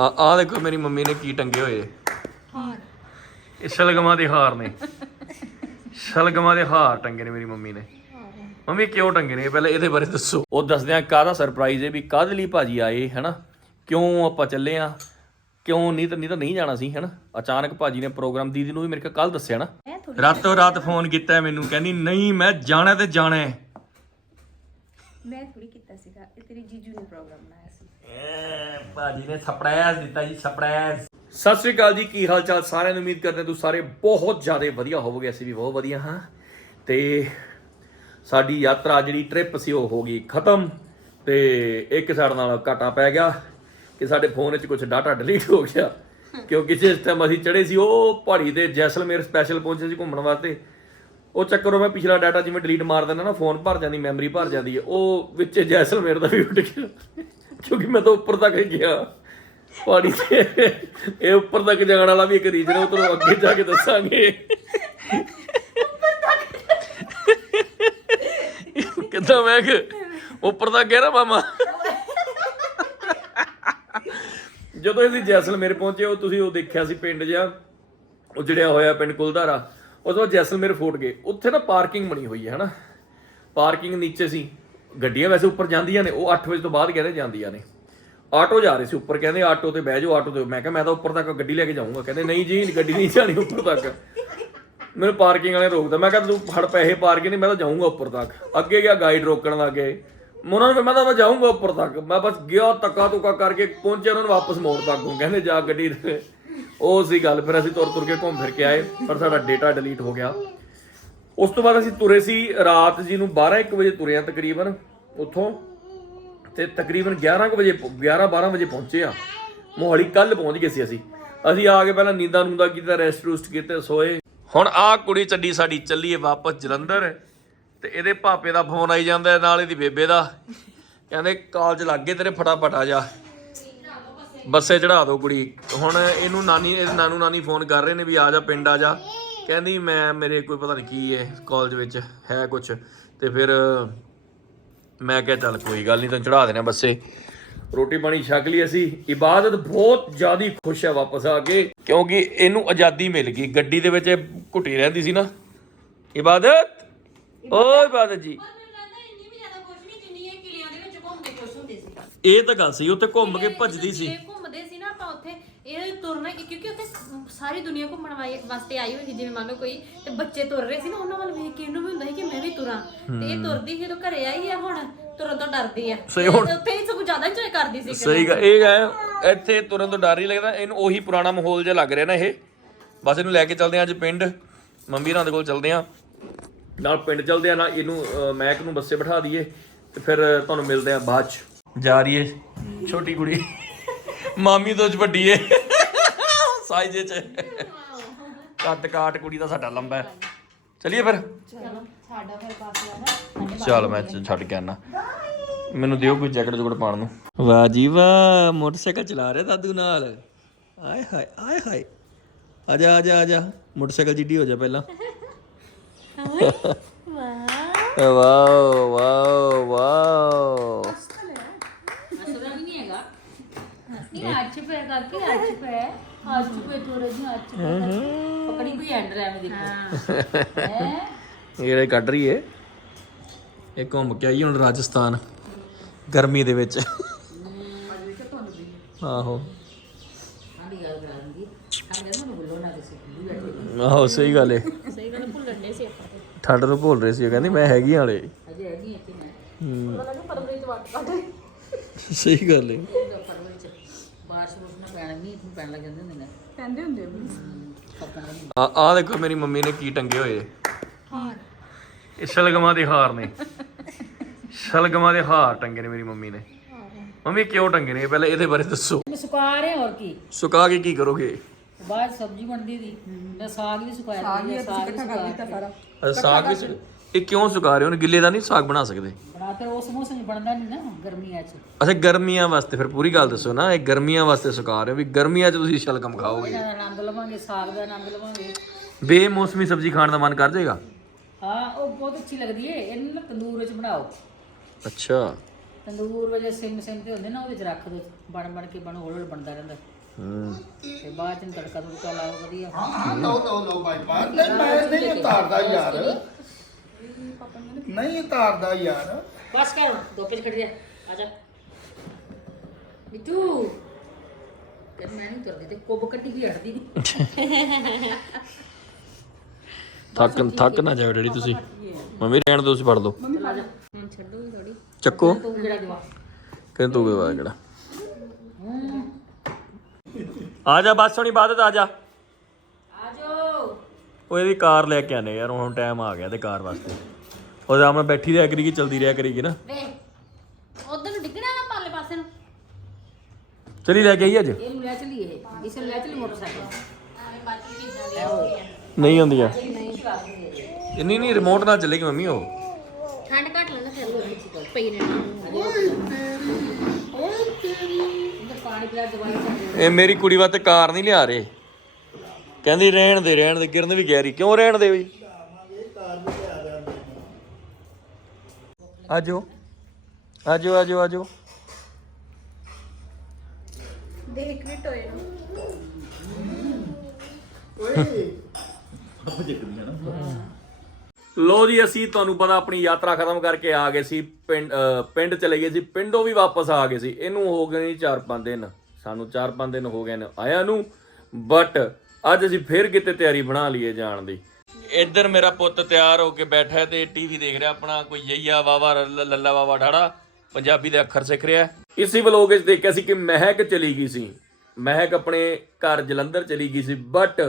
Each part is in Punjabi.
ਆ ਆ ਦੇਖੋ ਮੇਰੀ ਮੰਮੀ ਨੇ ਕੀ ਟੰਗੇ ਹੋਏ। ਇਹ ਸ਼ਲਗਮਾਂ ਦੇ ਹਾਰ ਨੇ। ਸ਼ਲਗਮਾਂ ਦੇ ਹਾਰ ਟੰਗੇ ਨੇ ਮੇਰੀ ਮੰਮੀ ਨੇ। ਮੰਮੀ ਕਿਉਂ ਟੰਗੇ ਨੇ? ਪਹਿਲਾਂ ਇਹਦੇ ਬਾਰੇ ਦੱਸੋ। ਉਹ ਦੱਸਦੇ ਆ ਕਾਹਦਾ ਸਰਪ੍ਰਾਈਜ਼ ਹੈ ਵੀ ਕਾਹਦੇ ਲਈ ਭਾਜੀ ਆਏ ਹੈਨਾ? ਕਿਉਂ ਆਪਾਂ ਚੱਲੇ ਆ? ਕਿਉਂ ਨਹੀਂ ਤਾਂ ਨਹੀਂ ਤਾਂ ਨਹੀਂ ਜਾਣਾ ਸੀ ਹੈਨਾ? ਅਚਾਨਕ ਭਾਜੀ ਨੇ ਪ੍ਰੋਗਰਾਮ ਦੀਦੀ ਨੂੰ ਵੀ ਮੇਰੇ ਕੋਲ ਕੱਲ ਦੱਸਿਆ ਨਾ। ਰਾਤੋਂ ਰਾਤ ਫੋਨ ਕੀਤਾ ਮੈਨੂੰ ਕਹਿੰਦੀ ਨਹੀਂ ਮੈਂ ਜਾਣਾ ਤੇ ਜਾਣਾ ਹੈ। ਮੈਂ ਥੋੜੀ ਕੀਤਾ ਸੀਗਾ ਇਹ ਤੇਰੀ ਜੀਜੂ ਨੇ ਪ੍ਰੋਗਰਾਮ ਬਣਾਇਆ ਭਾਜੀ ਨੇ ਸਰਪ੍ਰਾਈਜ਼ ਦਿੱਤਾ ਜੀ ਸਰਪ੍ਰਾਈਜ਼ ਸਤਿ ਸ੍ਰੀ ਅਕਾਲ ਜੀ, ਕੀ ਹਾਲ ਚਾਲ ਸਾਰਿਆਂ ਨੂੰ ਉਮੀਦ ਕਰਦੇ ਹਾਂ ਤੁਸੀਂ ਸਾਰੇ ਬਹੁਤ ਜ਼ਿਆਦਾ ਵਧੀਆ ਹੋਵੋਗੇ, ਅਸੀਂ ਵੀ ਬਹੁਤ ਵਧੀਆ ਹਾਂ। ਤੇ ਸਾਡੀ ਯਾਤਰਾ ਜਿਹੜੀ ਟ੍ਰਿਪ ਸੀ, ਉਹ ਹੋ ਗਈ ਖਤਮ। ਤੇ ਇੱਕ ਸਾਡੇ ਨਾਲ ਘਾਟਾ ਪੈ ਗਿਆ ਕਿ ਸਾਡੇ ਫੋਨ ਵਿੱਚ ਕੁਝ ਡਾਟਾ ਡਿਲੀਟ ਹੋ ਗਿਆ। ਕਿਉਂਕਿ ਜਿਸ ਟਾਈਮ ਅਸੀਂ ਚੜੇ ਸੀ, ਉਹ ਪਹਾੜੀ ਤੇ ਜੈਸਲਮੇਰ ਸਪੈਸ਼ਲ ਪਹੁੰਚੇ ਸੀ ਘੁੰਮਣ ਵਾਸਤੇ। ਉਹ ਚੱਕਰੋਂ ਮੈਂ ਪਿਛਲਾ ਡਾਟਾ ਜਿਵੇਂ ਡਿਲੀਟ ਮਾਰ ਦਿੰਦਾ ਨਾ ਫੋਨ ਭਰ ਜਾਂਦੀ ਮੈਮਰੀ ਭਰ ਜਾਂਦੀ ਹੈ, ਉਹ ਵਿੱਚ ਜੈਸਲਮੇਰ ਦਾ ਵੀ ਉੱਡ ਗਿਆ। ਕਿਉਂਕਿ ਮੈਂ ਤਾਂ ਉੱਪਰ ਤੱਕ ਗਿਆ। ਪਹਾੜੀ ਤੇ। ਇਹ ਉੱਪਰ ਤੱਕ ਜਾਣ ਵਾਲਾ ਵੀ ਇੱਕ ਰੀਜਨ ਹੈ, ਉਹ ਤੁਹਾਨੂੰ ਅੱਗੇ ਜਾ ਕੇ ਦੱਸਾਂਗੇ। ਕਿੱਦਾਂ ਮੈਂ ਕਿ ਉੱਪਰ ਤੱਕ ਗਿਆ ਨਾ ਮਾਮਾ? ਜਦੋਂ ਅਸੀਂ ਜੈਸਲਮੇਰ ਪਹੁੰਚੇ, ਉਹ ਤੁਸੀਂ ਉਹ ਦੇਖਿਆ ਸੀ ਪਿੰਡ ਜਿਹਾ, ਉਹ ਜਿਹੜਿਆ ਹੋਇਆ ਪਿੰਡ ਕੁਲਧਾਰਾ। ਉਸ ਤੋਂ ਬਾਅਦ ਜੈਸਲਮੇਰ ਫੋਰਟ ਗਏ। ਉੱਥੇ ਨਾ ਪਾਰਕਿੰਗ ਬਣੀ ਹੋਈ ਹੈ, ਹਨਾ? ਪਾਰਕਿੰਗ ਨੀਚੇ ਸੀ। ਗੱਡੀਆਂ ਵੈਸੇ ਉੱਪਰ ਜਾਂਦੀਆਂ ਨੇ, ਉਹ 8 ਵਜੇ ਤੋਂ ਬਾਅਦ ਕਹਿੰਦੇ ਜਾਂਦੀਆਂ ਨੇ। ਆਟੋ ਜਾ ਰਹੇ ਸੀ ਉੱਪਰ, ਕਹਿੰਦੇ ਆਟੋ ਤੇ ਬਹਿ ਜਾਓ, ਆਟੋ ਤੇ ਮੈਂ ਕਿਹਾ ਮੈਂ ਤਾਂ ਉੱਪਰ ਤੱਕ ਗੱਡੀ ਲੈ ਕੇ ਜਾਊਂਗਾ। ਕਹਿੰਦੇ ਨਹੀਂ ਜੀ, ਗੱਡੀ ਨਹੀਂ ਜਾਣੀ ਉੱਪਰ ਤੱਕ। ਮੈਨੂੰ ਪਾਰਕਿੰਗ ਵਾਲੇ ਰੋਕਦਾ, ਮੈਂ ਕਿਹਾ ਤੂੰ ਫੜ ਪੈਸੇ ਪਾਰਕਿੰਗ ਨਹੀਂ, ਮੈਂ ਤਾਂ ਜਾਊਂਗਾ ਉੱਪਰ ਤੱਕ। ਅੱਗੇ ਗਿਆ ਗਾਈਡ ਰੋਕਣ ਲੱਗੇ। ਉਹਨਾਂ ਨੂੰ ਮੈਂ ਤਾਂ ਮੈਂ ਜਾਊਂਗਾ ਉੱਪਰ ਤੱਕ। ਮੈਂ ਬਸ ਗਿਆ ਤੱਕਾ ਤੁਕਾ ਕਰਕੇ ਪਹੁੰਚਿਆ, ਉਹਨਾਂ ਨੂੰ ਵਾਪਸ ਮੋੜ ਤੱਕ ਨੂੰ। ਕਹਿੰਦੇ ਜਾ ਗੱਡੀ ਤੇ। ਉਹ ਸੀ ਗੱਲ, ਫਿਰ ਅਸੀਂ ਤੁਰ ਤੁਰ ਕੇ ਘੁੰਮ ਫਿਰ ਕੇ ਆਏ, ਪਰ ਸਾਡਾ ਡੇਟਾ ਡਿਲੀਟ ਹੋ ਗਿਆ। ਉਸ ਤੋਂ ਬਾਅਦ ਅਸੀਂ ਤੁਰੇ ਸੀ ਰਾਤ ਜੀ ਨੂੰ 12 1 ਵਜੇ ਤੁਰੇ ਆ ਤਕਰੀਬਨ, ਉੱਥੋਂ। ਤੇ ਤਕਰੀਬਨ 11 ਕੁ ਵਜੇ 11 12 ਵਜੇ ਪਹੁੰਚੇ ਆ ਮੋਹਾਲੀ ਕੱਲ ਪਹੁੰਚ ਗਏ ਸੀ ਅਸੀਂ। ਅਸੀਂ ਆ ਕੇ ਪਹਿਲਾਂ ਨੀਂਦਾਂ ਨੂੰਦਾ ਕੀਤਾ ਰੈਸਟ ਰੂਸਟ ਕੀਤੇ, ਸੋਏ। ਹੁਣ ਆ ਕੁੜੀ ਚੱਡੀ ਸਾਡੀ ਚੱਲੀਏ ਵਾਪਸ ਜਲੰਧਰ। ਤੇ ਇਹਦੇ ਭਾਪੇ ਦਾ ਫੋਨ ਆਈ ਜਾਂਦਾ, ਨਾਲ ਇਹਦੀ ਬੇਬੇ ਦਾ। ਕਹਿੰਦੇ, ਕਾਲਜ ਲੱਗ ਗਏ ਤੇਰੇ, ਫਟਾਫਟ ਆ ਜਾ। ਬੱਸੇ ਚੜਾ ਦਿਓ ਕੁੜੀ। ਹੁਣ ਇਹਨੂੰ ਨਾਨੀ, ਇਹਦੇ ਨਾਨੂ ਨਾਨੀ ਫੋਨ ਕਰ ਰਹੇ ਨੇ ਵੀ ਆ ਜਾ, ਪਿੰਡ ਆ ਜਾ। ਕਹਿੰਦੀ ਮੈਂ ਮੇਰੇ ਕੋਈ ਪਤਾ ਨਹੀਂ ਕੀ ਹੈ ਕਾਲਜ ਵਿੱਚ ਹੈ ਕੁਝ ਤੇ ਫਿਰ ਮੈਂ ਕਿਹਾ ਚੱਲ ਕੋਈ ਗੱਲ ਨਹੀਂ ਤੈਨੂੰ ਚੜਾ ਦੇਣਾ ਬੱਸੇ। ਰੋਟੀ ਪਾਣੀ ਛਕ ਲਈ ਅਸੀਂ। ਇਬਾਦਤ ਬਹੁਤ ਜ਼ਿਆਦੀ ਖੁਸ਼ ਹੈ ਵਾਪਸ ਆ ਕੇ। ਕਿਉਂਕਿ ਇਹਨੂੰ ਆਜ਼ਾਦੀ ਮਿਲ ਗਈ। ਗੱਡੀ ਦੇ ਵਿੱਚ ਇਹ ਘੁੱਟੀ ਰਹਿੰਦੀ ਸੀ ਨਾ। ਇਬਾਦਤ! ਓ ਇਬਾਦਤ! ਜੀ। ਇਹ ਤਾਂ ਗੱਲ ਸੀ ਉੱਥੇ ਘੁੰਮ ਕੇ ਭੱਜਦੀ ਸੀ ਇਹ ਘੁੰਮਦੇ ਸੀ ਨਾ ਆਪਾਂ ਉੱਥੇ ਇਹ ਤੁਰਨਾ ਕਿਉਂਕਿ ਉੱਥੇ ਸਾਰੀ ਦੁਨੀਆ ਘੁੰਮਣ ਵਾਈ- ਵਾਸਤੇ ਆਈ ਹੋਈ ਸੀ ਜਿਵੇਂ ਮੰਨ ਲਓ ਕੋਈ ਤੇ ਬੱਚੇ ਤੁਰ ਰਹੇ ਸੀ ਨਾ ਉਹਨਾਂ ਵੱਲ ਵੇਖ ਕੇ ਇਹਨੂੰ ਵੀ ਹੁੰਦਾ ਸੀ ਕਿ ਮੈਂ ਵੀ ਤੁਰਾਂ। ਤੇ ਇਹ ਤੁਰਦੀ ਸੀ ਜਦੋਂ ਘਰੇ ਆਈ ਆ ਹੁਣ ਤੁਰਨ ਤੋਂ ਡਰਦੀ ਆ। ਸਹੀ ਹੁਣ- ਤੇ ਉੱਥੇ ਹੀ ਸਗੋਂ ਜ਼ਿਆਦਾ ਇੰਜੋਏ ਕਰਦੀ ਸੀ ਸਹੀ ਗੱਲ ਇਹ ਹੈ ਇੱਥੇ ਤੁਰਨ ਤੋਂ ਡਰ ਹੀ ਲੱਗਦਾ ਇਹਨੂੰ ਉਹੀ ਪੁਰਾਣਾ ਮਾਹੌਲ ਜਿਹਾ ਲੱਗ ਰਿਹਾ ਨਾ ਇਹ। ਬਸ ਇਹਨੂੰ ਲੈ ਕੇ ਚੱਲਦੇ ਹਾਂ ਅੱਜ ਪਿੰਡ ਮੰਮੀ ਹੋਰਾਂ ਦੇ ਕੋਲ ਚੱਲਦੇ ਹਾਂ। ਨਾਲ ਪਿੰਡ ਚੱਲਦੇ ਆ ਨਾ ਇਹਨੂੰ ਅਹ, ਮੈਕ ਨੂੰ ਬੱਸੇ ਬਿਠਾ ਦਈਏ ਤੇ ਫਿਰ ਤੁਹਾਨੂੰ ਮਿਲਦੇ ਆ ਬਾਅਦ ਚ। ਜਾ ਰਹੀ ਏ ਛੋਟੀ ਕੁੜੀ। ਮਾਮੀ ਤੋਂ ਵੱਡੀ ਏ। ਸਾਈਜ਼ ਚ ਕੱਦ ਕਾਟ ਕੁੜੀ ਦਾ ਸਾਡਾ ਲੰਬਾ ਹੈ। ਚਲਿਏ ਫਿਰ। ਸਾਡਾ ਚੱਲ ਮੈਂ ਚ- ਛੱਡ ਕੇ ਆਣਾ ਮੈਨੂੰ ਦਿਓ ਕੋਈ ਜੈਕਟ ਜੁਗੜ ਪਾਉਣ ਨੂੰ। ਵਾਹ ਜੀ ਵਾਹ ਮੋਟਰਸਾਈਕਲ ਚਲਾ ਰਿਹਾ ਦਾਦੂ ਨਾਲ। ਆਏ ਹਾਏ ਆਏ ਹਾਏ। ਆ ਜਾ ਆ ਜਾ ਆ ਜਾ। ਮੋਟਰਸਾਈਕਲ ਜਿੱਡੀ ਹੋ ਜਾ ਪਹਿਲਾਂ। ਵਾਹ। ਵਾਹ ਵਾਹ ਅਸਰਾ ਨਹੀਂ ਹੈਗਾ। ਨਹੀਂ ਅੱਜ ਕਰਕੇ ਅੱਜ ਪੈ ਅੱਜ ਪੈ ਤੋਰੇ ਜੀ ਅੱਜ ਪਕੜੀ ਕੋਈ ਐਂਡਰ ਐਵੇਂ ਦੇਖੋ। ਹੈ। ਇਹ ਕੱਢ ਰਹੀ ਏ ਇਹ ਘੁੰਮ ਕੇ ਆਈ ਹੁਣ ਰਾਜਸਥਾਨ ਗਰਮੀ ਦੇ ਵਿੱਚ। ਆਹੋ। ਆਹੋ ਸਹੀ ਗੱਲ ਏ। ਸਹੀ ਗੱਲ ਭੁੱਲਣ ਦੇ ਸੀ ਆਪਾਂ ਤੇ। ਠੰਡ ਨੂੰ ਭੁੱਲ ਰਹੇ ਸੀ ਉਹ ਕਹਿੰਦੀ ਮੈਂ ਹੈਗੀ ਹਾਲੇ। ਅਜੇ ਹੈਗੀ ਇੱਥੇ ਮੈਂ। ਲੱਗਾ ਵੱਟ ਸਹੀ ਗੱਲ ਏ ਫਰਵਰੀ ਚ ਬਾਰਿਸ਼ ਬੁਰਸ਼ ਨਾ ਪੈਣ ਮੀਂਹ ਨੂੰ ਪੈਣ ਲੱਗ ਜਾਂਦੇ ਹੁੰਦੇ ਨੇ। ਪੈਂਦੇ ਹੁੰਦੇ ਪੱਕਣ ਲੱਗ ਆ ਆ ਦੇਖੋ ਮੇਰੀ ਮੰਮੀ ਨੇ ਕੀ ਟੰਗੇ ਹੋਏ। ਇਹ ਸ਼ਲਗਮਾਂ ਦੇ ਹਾਰ ਨੇ। ਸ਼ਲਗਮਾਂ ਦੇ ਹਾਰ ਟੰਗੇ ਨੇ ਮੇਰੀ ਮੰਮੀ ਨੇ। ਮੰਮੀ ਕਿਉਂ ਟੰਗੇ ਨੇ? ਪਹਿਲਾਂ ਇਹਦੇ ਬਾਰੇ ਦੱਸੋ। ਮੈਂ ਸੁਕਾ ਰਹੇ ਹੋਰ ਕੀ? ਸੁਕਾ ਕੇ ਕੀ ਕਰੋਗੇ? ਬਾਅਦ ਸਬਜ਼ੀ ਬਣਦੀ ਦੀ। ਮੈਂ ਸਾਗ ਵੀ ਸੁਕਾਇਆ ਸਾਗ ਵੀ ਸਾਗ ਸੁ- ਇਹ ਕਿਉਂ ਸੁਕਾ ਰਹੇ ਹੋ? ਗਿੱਲੇ ਦਾ ਨਹੀਂ ਸਾਗ ਬਣਾ ਸਕਦੇ। ਬਣਾ ਤੇ ਉਸ ਮੌਸਮ 'ਚ ਬਣਦਾ ਨਹੀਂ ਨਾ ਗਰਮੀਆਂ 'ਚ। ਅੱਛਾ ਗਰਮੀਆਂ ਵਾਸਤੇ ਫਿਰ ਪੂਰੀ ਗੱਲ ਦੱਸੋ ਨਾ ਇਹ ਗਰਮੀਆਂ ਵਾਸਤੇ ਸੁਕਾ ਰਹੇ ਹੋ ਵੀ ਗਰਮੀਆਂ 'ਚ ਤੁਸੀਂ ਸ਼ਲਗਮ ਖਾਓਗੇ ਇਹਦਾ ਆਨੰਦ ਲਵਾਂਗੇ ਸਾਗ ਦਾ ਆਨੰਦ ਲਵਾਂਗੇ। ਬੇਮੌਸਮੀ ਸਬਜ਼ੀ ਖਾਣ ਦਾ ਮਨ ਕਰ ਜਾਏਗਾ? ਹਾਂ ਉਹ ਬਹੁਤ ਅੱਛੀ ਲੱਗਦੀ ਏ ਇਹਨੂੰ ਨਾ ਤੰਦੂਰ ਵਿੱਚ ਬਣਾਓ। ਅੱਛਾ। ਤੰਦੂਰ ਵਜੇ ਸਿਮ ਸਿਮ ਤੇ ਹੁੰਦੇ ਨਾ ਉਹਦੇ ਚ ਰੱਖ ਦੋ ਬਣ ਬਣ ਕੇ ਬਣ ਹੌਲ ਹੌਲ ਬਣਦਾ ਰਹਿੰਦਾ। ਹੂੰ। ਤੇ ਬਾਅਦ ਚ ਤੜਕਾ ਤੁੜਕਾ ਲਾਓ ਵਧੀਆ। ਹਾਂ ਲਓ ਲਓ ਲਓ ਬਾਈ ਬਾਈ ਨਹੀਂ ਮੈਂ ਨਹੀਂ ਉਤਾਰਦਾ ਯਾਰ। ਨਹੀਂ ਉਤਾਰਦਾ ਯਾਰ। ਬਸ ਕਰ ਦੋ ਪੇਜ ਖੜ ਜਾ ਆ ਜਾ। ਬਿੱਟੂ ਤੇ ਮੈਂ ਨਹੀਂ ਤੁਰਦੀ ਤੇ ਕੁੱਬ ਕੱਟੀ ਵੀ ਹਟਦੀ ਨਹੀਂ ਥੱਕ ਥੱਕ ਨਾ ਜਾਓ ਡੈਡੀ ਤੁਸੀਂ। ਮੰਮੀ ਰਹਿਣ ਦੋ ਤੁਸੀਂ ਫੜ ਲਓ। ਚਲ ਆ ਜਾ। ਹੁਣ ਛੱਡੋਗੀ ਥੋੜੀ ਚੱਕੋ। ਤੂੰ ਜਿਹੜਾ ਜਵਾ ਕਹਿੰਦੇ ਤੂੰ ਕਿਹਦਾ ਕਿਹੜਾ? ਆ ਜਾ ਬਸ ਹੁਣੀ ਬਾਅਦ ਆ ਜਾ। ਆ ਜਾਓ। ਉਹ ਇਹਦੀ ਕਾਰ ਲੈ ਕੇ ਆਨੇ ਯਾਰ ਹੁਣ ਟਾਈਮ ਆ ਗਿਆ ਤੇ ਕਾਰ ਵਾਸਤੇ। ਉਹਦੇ ਆਪ ਨਾਲ ਬੈਠੀ ਰਿਹਾ ਕਰੀਗੀ ਚਲਦੀ ਰਿਹਾ ਕਰੇਗੀ ਨਾ। ਵੇ ਉਧਰ ਨੂੰ ਡਿੱਗਣਾ ਨਾ ਪਾਲੇ ਪਾਸੇ ਨੂੰ। ਚਲੀ ਲੈ ਕੇ ਆਈ ਅੱਜ? ਇਹਨੂੰ ਲੈ ਚਲੀਏ ਇਸ ਨੂੰ ਲੈ ਚਲੀ ਮੋਟਰਸਾਈਕਲ। ਨਹੀਂ ਹੁੰਦੀਆਂ ਇੰਨੀ ਨਹੀਂ ਰਿਮੋਟ ਨਾਲ ਚੱਲੇਗੀ ਮੰਮੀ ਉਹ। ਠੰਡ ਘੱਟ ਲੈਂਦਾ ਫਿਰ ਲੋਕ ਪਈ ਪਾਣੀ ਦਵਾਈ ਚੱਲ ਇਹ ਮੇਰੀ ਕੁੜੀ ਵਾਸਤੇ ਕਾਰ ਨਹੀਂ ਲਿਆ ਰਹੇ। ਕਹਿੰਦੀ ਰਹਿਣ ਦੇ ਰਹਿਣ ਦੇ ਕਿਰਨ ਵੀ ਕਹਿ ਰਹੀ ਕਿਉਂ ਰਹਿਣ ਦੇ ਬਈ? ਆਜੋ ਆਜੋ ਆਜੋ ਆਜੋ ਦੇਖ ਵੀ ਟੋਏ ਨੂੰ ਲੋ ਜੀ ਅਸੀਂ ਤੁਹਾਨੂੰ ਪਤਾ ਆਪਣੀ ਯਾਤਰਾ ਖਤਮ ਕਰਕੇ ਆ ਗਏ ਸੀ ਪਿੰਡ ਅਹ ਪਿੰਡ ਚਲੇ ਗਏ ਸੀ ਪਿੰਡੋਂ ਵੀ ਵਾਪਸ ਆ ਗਏ ਸੀ। ਇਹਨੂੰ ਹੋ ਗਏ ਨੇ 4-5 ਦਿਨ। ਸਾਨੂੰ 4-5 ਦਿਨ ਹੋ ਗਏ ਨੇ ਆਇਆ ਨੂੰ ਬਟ ਅੱਜ ਅਸੀਂ ਫੇਰ ਕਿਤੇ ਤਿਆਰੀ ਬਣਾ ਲਈਏ ਜਾਣ ਦੀ। ਇੱਧਰ ਮੇਰਾ ਪੁੱਤ ਤਿਆਰ ਹੋ ਕੇ ਬੈਠਾ ਹੈ ਤੇ ਟੀਵੀ ਦੇਖ ਰਿਹਾ ਆਪਣਾ, ਕੋਈ ਯਈਆ ਵਾਵਾ ਲੱਲਾ ਵਾਵਾ ਢਾੜਾ, ਪੰਜਾਬੀ ਦੇ ਅੱਖਰ ਸਿੱਖ ਰਿਹਾ ਇਸੇ ਵਲੋਗ ਵਿੱਚ ਦੇਖਿਆ ਸੀ ਕਿ ਮਹਿਕ ਚਲੀ ਗਈ ਸੀ। ਮਹਿਕ ਆਪਣੇ ਘਰ ਜਲੰਧਰ ਚਲੀ ਗਈ ਸੀ ਬਟ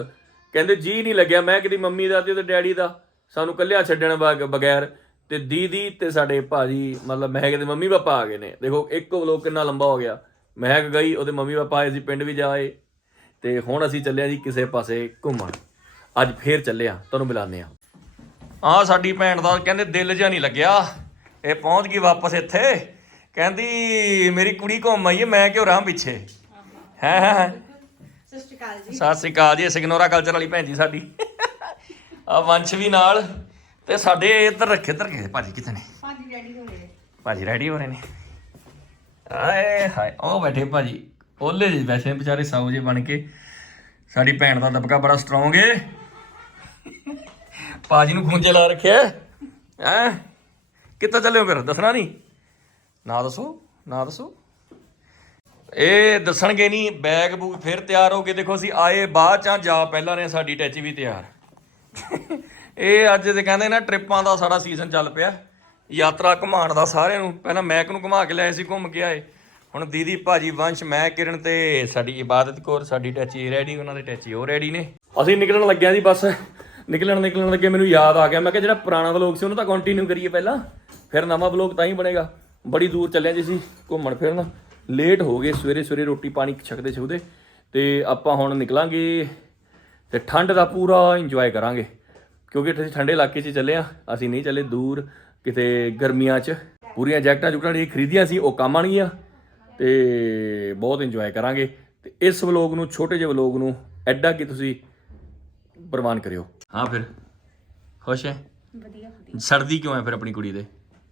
ਕਹਿੰਦੇ ਜੀ ਨਹੀਂ ਲੱਗਿਆ ਮਹਿਕ ਦੀ ਮੰਮੀ ਦਾ ਤੇ ਉਹਦੇ ਡੈਡੀ ਦਾ। ਸਾਨੂੰ ਕੱਲਿਆ ਛੱਡਣ ਬਗ- ਬਗੈਰ ਤੇ ਦੀਦੀ ਤੇ ਸਾਡੇ ਭਾਜੀ, ਮਤਲਬ ਮਹਿਕ ਦੇ ਮੰਮੀ ਪਾਪਾ ਆ ਗਏ ਨੇ। ਦੇਖੋ, ਇੱਕ ਵਲੋਗ ਕਿੰਨਾ ਲੰਬਾ ਹੋ ਗਿਆ। ਮਹਿਕ ਗਈ, ਉਹਦੇ ਮੰਮੀ ਪਾਪਾ ਆਏ ਸੀ, ਪਿੰਡ ਵੀ ਜਾਏ ਤੇ ਹੁਣ ਅਸੀਂ ਚੱਲੇ ਆ ਜੀ ਕਿਸੇ ਪਾਸੇ ਘੁੰਮਣ। ਅੱਜ ਫੇਰ ਚੱਲੇ ਆ ਤੁਹਾਨੂੰ ਮਿਲਾਨੇ ਆ। ਆ ਸਾਡੀ ਭੈਣ ਦਾ ਕਹਿੰਦੇ ਦਿਲ ਜਿਹਾ ਨਹੀਂ ਲੱਗਿਆ। ਇਹ ਪਹੁੰਚ ਗਈ ਵਾਪਸ ਇੱਥੇ। ਕਹਿੰਦੀ ਮੇਰੀ ਕੁੜੀ ਘੁੰਮ ਆਈ ਹੈ ਮੈਂ ਕਿਉਂ ਰਾਂ ਪਿੱਛੇ? ਹੈ ਹੈ ਸਤਿ ਸ਼੍ਰੀ ਅਕਾਲ ਜੀ ਸਤਿ ਸ਼੍ਰੀ ਅਕਾਲ ਜੀ ਸਿਗਨੋਰਾ ਕਲਚਰ ਵਾਲੀ ਭੈਣ ਜੀ ਸਾਡੀ। ਆ ਵੰਸ਼ ਵੀ ਨਾਲ ਤੇ ਸਾਡੇ ਇੱਧਰ ਰੱਖੇ ਇੱਧਰ ਰੱਖੇ। ਭਾਜੀ ਕਿੱਥੇ ਨੇ? ਭਾਜੀ ਰੈਡੀ ਹੋ ਰਹੇ ਨੇ। ਭਾਜੀ ਰੈਡੀ ਹੋ ਰਹੇ ਨੇ। ਆਏ ਹਾਏ ਉਹ ਬੈਠੇ ਭਾਜੀ। ਉਹਲੇ ਜੀ ਵੈਸੇ ਵਿਚਾਰੇ ਸਾਊ ਜੇ ਬਣ ਕੇ। ਸਾਡੀ ਭੈਣ ਦਾ ਦਬਕਾ ਬੜਾ ਸਟਰੋਂਗ ਏ। ਭਾਜੀ ਨੂੰ ਖੁੰਝੇ ਲਾ ਰੱਖਿਆ ਹੈ? ਕਿੱਥੇ ਚੱਲੇ ਹੋ ਫਿਰ? ਦੱਸਣਾ ਨਹੀਂ? ਨਾ ਦੱਸੋ ਨਾ ਦੱਸੋ। ਇਹ ਦੱਸਣਗੇ ਨਹੀਂ ਬੈਗ ਬੂਗ ਫਿਰ ਤਿਆਰ ਹੋ ਕੇ ਦੇਖੋ ਅਸੀਂ ਆਏ, ਬਾਅਦ ਚਾਂ ਜਾ ਪਹਿਲਾਂ ਨੇ ਸਾਡੀ ਟੈਚੀ ਵੀ ਤਿਆਰ। ਇਹ ਅੱਜ ਦੇ ਕਹਿੰਦੇ ਨਾ ਟ੍ਰਿਪਾਂ ਦਾ ਸਾਡਾ ਸੀਜ਼ਨ ਚੱਲ ਪਿਆ। ਯਾਤਰਾ ਘੁਮਾਉਣ ਦਾ ਸਾਰਿਆਂ ਨੂੰ। ਪਹਿਲਾਂ ਮੈਕ ਨੂੰ ਘੁਮਾ ਕੇ ਲਿਆਏ ਸੀ, ਘੁੰਮ ਕੇ ਆਏ। ਹੁਣ ਦੀਦੀ, ਭਾਜੀ, ਵੰਸ਼, ਮੈਂ, ਕਿਰਨ ਤੇ ਸਾਡੀ ਇਬਾਦਤ ਕੌਰ, ਸਾਡੀ ਟੈਚੀ ਰੈਡੀ ਉਹਨਾਂ ਦੇ ਟੈਚੀ ਉਹ ਰੈਡੀ ਨੇ। ਅਸੀਂ ਨਿਕਲਣ ਲੱਗਿਆ ਜੀ ਬਸ। ਨਿਕਲਣ ਨਿਕਲਣ ਲੱਗੇ ਮੈਨੂੰ ਯਾਦ ਆ ਗਿਆ। ਮੈਂ ਕਿਹਾ ਜਿਹੜਾ ਪੁਰਾਣਾ ਵਲੌਗ ਸੀ ਉਹਨੂੰ ਤਾਂ ਕੰਟੀਨਿਊ ਕਰੀਏ ਪਹਿਲਾਂ। ਫਿਰ ਨਵਾਂ ਵਲੌਗ ਤਾਂ ਹੀ ਬਣੇਗਾ। ਬੜੀ ਦੂਰ ਚੱਲਿਆ ਜੀ ਸੀ ਘੁੰਮਣ ਫਿਰਨ। ਲੇਟ ਹੋ ਗਏ ਸਵੇਰੇ ਸਵੇਰੇ ਰੋਟੀ ਪਾਣੀ ਛਕਦੇ ਛਕਦੇ। ਤੇ ਆਪਾਂ ਹੁਣ ਨਿਕਲਾਂਗੇ ਤੇ ਠੰਡ ਦਾ ਪੂਰਾ ਇੰਜੋਏ ਕਰਾਂਗੇ। ਕਿਉਂਕਿ ਅਸੀਂ ਠੰਡੇ ਇਲਾਕੇ 'ਚ ਚੱਲੇ ਆ। ਅਸੀਂ ਨਹੀਂ ਚੱਲੇ ਦੂਰ ਕਿਤੇ ਗਰਮੀਆਂ 'ਚ। ਪੂਰੀਆਂ ਜੈਕਟਾਂ ਜੁਕਟਾਂ ਜਿਹੜੀਆਂ ਖਰੀਦੀਆਂ ਸੀ ਉਹ ਕੰਮ ਆਣਗੀਆਂ ਤੇ ਬਹੁਤ ਇੰਜੋਏ ਕਰਾਂਗੇ। ਤੇ ਇਸ ਵਲੋਗ ਨੂੰ, ਛੋਟੇ ਜਿਹੇ ਵਲੋਗ ਨੂੰ ਐਡਾ ਕਿ ਤੁਸੀਂ ਪ੍ਰਵਾਨ ਕਰਿਓ। ਹਾਂ ਫਿਰ ਖੁਸ਼ ਹੈ? ਵਧੀਆ ਸਰਦੀ ਕਿਉਂ ਹੈ ਫਿਰ ਆਪਣੀ ਕੁੜੀ ਦੇ?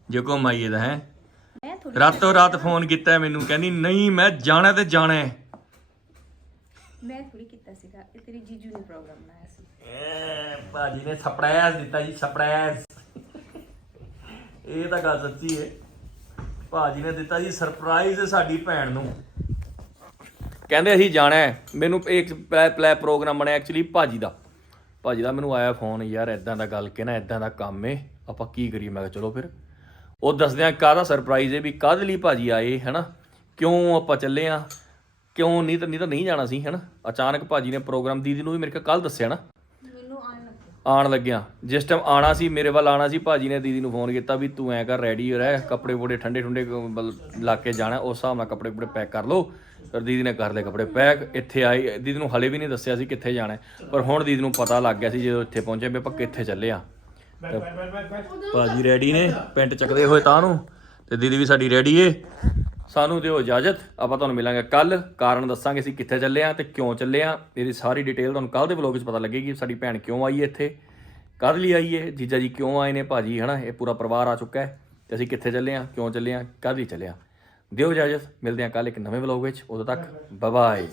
ਜੇ ਘੁੰਮ ਆਈਏ ਤਾਂ ਹੈ। ਰਾਤੋਂ ਰਾਤ ਫੋਨ ਕੀਤਾ ਮੈਨੂੰ ਕਹਿੰਦੀ ਨਹੀਂ ਮੈਂ ਜਾਣਾ ਤੇ ਜਾਣਾ ਹੈ। ਮੈਂ ਥੋੜੀ ਕੀਤਾ ਸੀਗਾ ਇਹ ਤੇਰੀ ਜੀਜੂ ਨੇ ਪ੍ਰੋਗਰਾਮ ਬਣਾਇਆ ਸੀ। ਐ ਭਾਜੀ ਨੇ ਸਰਪ੍ਰਾਈਜ਼ ਦਿੱਤਾ ਜੀ ਸਰਪ੍ਰਾਈਜ਼ ਇਹ ਤਾਂ ਗੱਲ ਸੱਚੀ ਹੈ। ਭਾਜੀ ਨੇ ਦਿੱਤਾ ਜੀ ਸਰਪ੍ਰਾਈਜ਼ ਸਾਡੀ ਭੈਣ ਨੂੰ। ਕਹਿੰਦੇ ਅਸੀਂ ਜਾਣਾ ਹੈ। ਮੈਨੂੰ ਇੱਕ ਪਲੈ ਪਲੈ ਪ੍ਰੋਗਰਾਮ ਬਣਿਆ ਐਕਚੁਅਲੀ ਭਾਜੀ ਦਾ। ਭਾਜੀ ਦਾ ਮੈਨੂੰ ਆਇਆ ਫੋਨ ਯਾਰ ਐਦਾਂ ਦਾ ਗੱਲ ਕਿ ਨਾ ਐਦਾਂ ਦਾ ਕੰਮ ਏ, ਆਪਾਂ ਕੀ ਕਰੀਏ? ਮੈਂ ਕਿਹਾ ਚਲੋ ਫਿਰ। ਉਹ ਦੱਸਦੇ ਆ ਕਾਹਦਾ ਸਰਪ੍ਰਾਈਜ਼ ਏ ਵੀ ਕਾਹਦੇ ਲਈ ਭਾਜੀ ਆਏ, ਹੈਨਾ? ਕਿਉਂ ਆਪਾਂ ਚੱਲੇ ਆ? ਕਿਉਂ? ਨਹੀਂ ਤਾਂ ਨਹੀਂ ਤਾਂ ਨਹੀਂ ਜਾਣਾ ਸੀ, ਹੈਨਾ? ਅਚਾਨਕ ਭਾਜੀ ਨੇ ਪ੍ਰੋਗਰਾਮ ਦੀਦੀ ਨੂੰ ਵੀ ਮੇਰੇ ਕੋਲ ਕੱਲ ਦੱਸਿਆ ਨਾ। ਆਣ ਲੱਗਿਆ। ਜਿਸ ਟਾਈਮ ਆਣਾ ਸੀ, ਮੇਰੇ ਵੱਲ ਆਣਾ ਸੀ, ਭਾਜੀ ਨੇ ਦੀਦੀ ਨੂੰ ਫੋਨ ਕੀਤਾ ਵੀ ਤੂੰ ਐ ਕਰ ਰੈਡੀ ਹੋ ਰਹਿ, ਕੱਪੜੇ ਬੋੜੇ ਠੰਡੇ ਠੰਡੇ ਲਾ ਕੇ ਜਾਣਾ, ਉਸ ਹਿਸਾਬ ਨਾਲ ਕੱਪੜੇ ਕੁਪੜੇ ਪੈਕ ਕਰ ਲਓ। ਫਿਰ ਦੀਦੀ ਨੇ ਕਰ ਲਏ ਕੱਪੜੇ ਪੈਕ ਇੱਥੇ ਆਈ ਦੀਦੀ ਨੂੰ ਹਲੇ ਵੀ ਨਹੀਂ ਦੱਸਿਆ ਸੀ ਕਿੱਥੇ ਜਾਣਾ ਪਰ ਹੁਣ ਦੀਦੀ ਨੂੰ ਪਤਾ ਲੱਗ ਗਿਆ ਸੀ ਜਦੋਂ ਇੱਥੇ ਪਹੁੰਚੇ, ਵੀ ਆਪਾਂ ਕਿੱਥੇ ਚੱਲੇ ਆ। ਤੇ ਭਾਜੀ ਰੈਡੀ ਨੇ ਪੈਂਟ ਚੱਕਦੇ ਹੋਏ ਤਾਂ ਨੂੰ, ਤੇ ਦੀਦੀ ਵੀ ਸਾਡੀ ਰੈਡੀ ਏ। ਸਾਨੂੰ ਦਿਓ ਇਜਾਜ਼ਤ, ਆਪਾਂ ਤੁਹਾਨੂੰ ਮਿਲਾਂਗੇ ਕੱਲ ਕਾਰਨ ਦੱਸਾਂਗੇ ਅਸੀਂ ਕਿੱਥੇ ਚੱਲੇ ਆ ਤੇ ਕਿਉਂ ਚੱਲੇ ਆ। ਇਹਦੀ ਸਾਰੀ ਡਿਟੇਲ ਤੁਹਾਨੂੰ ਕੱਲ ਦੇ ਵਲੋਗ ਵਿੱਚ ਪਤਾ ਲੱਗੇਗੀ ਸਾਡੀ ਭੈਣ ਕਿਉਂ ਆਈ ਇੱਥੇ, ਕਦ ਲਈ ਆਈ ਹੈ, ਜੀਜਾ ਜੀ ਕਿਉਂ ਆਏ ਨੇ, ਭਾਜੀ ਹਨਾ, ਇਹ ਪੂਰਾ ਪਰਿਵਾਰ ਆ ਚੁੱਕਾ ਹੈ ਤੇ ਅਸੀਂ ਕਿੱਥੇ ਚੱਲੇ ਆ, ਕਿਉਂ ਚੱਲੇ ਆ, ਕਦ ਲਈ ਚੱਲੇ ਆ। ਦਿਓ ਇਜਾਜ਼ਤ, ਮਿਲਦੇ ਆ ਕੱਲ ਇੱਕ ਨਵੇਂ ਵਲੌਗ ਵਿੱਚ ਉਦੋਂ ਤੱਕ ਬਾਏ ਬਾਏ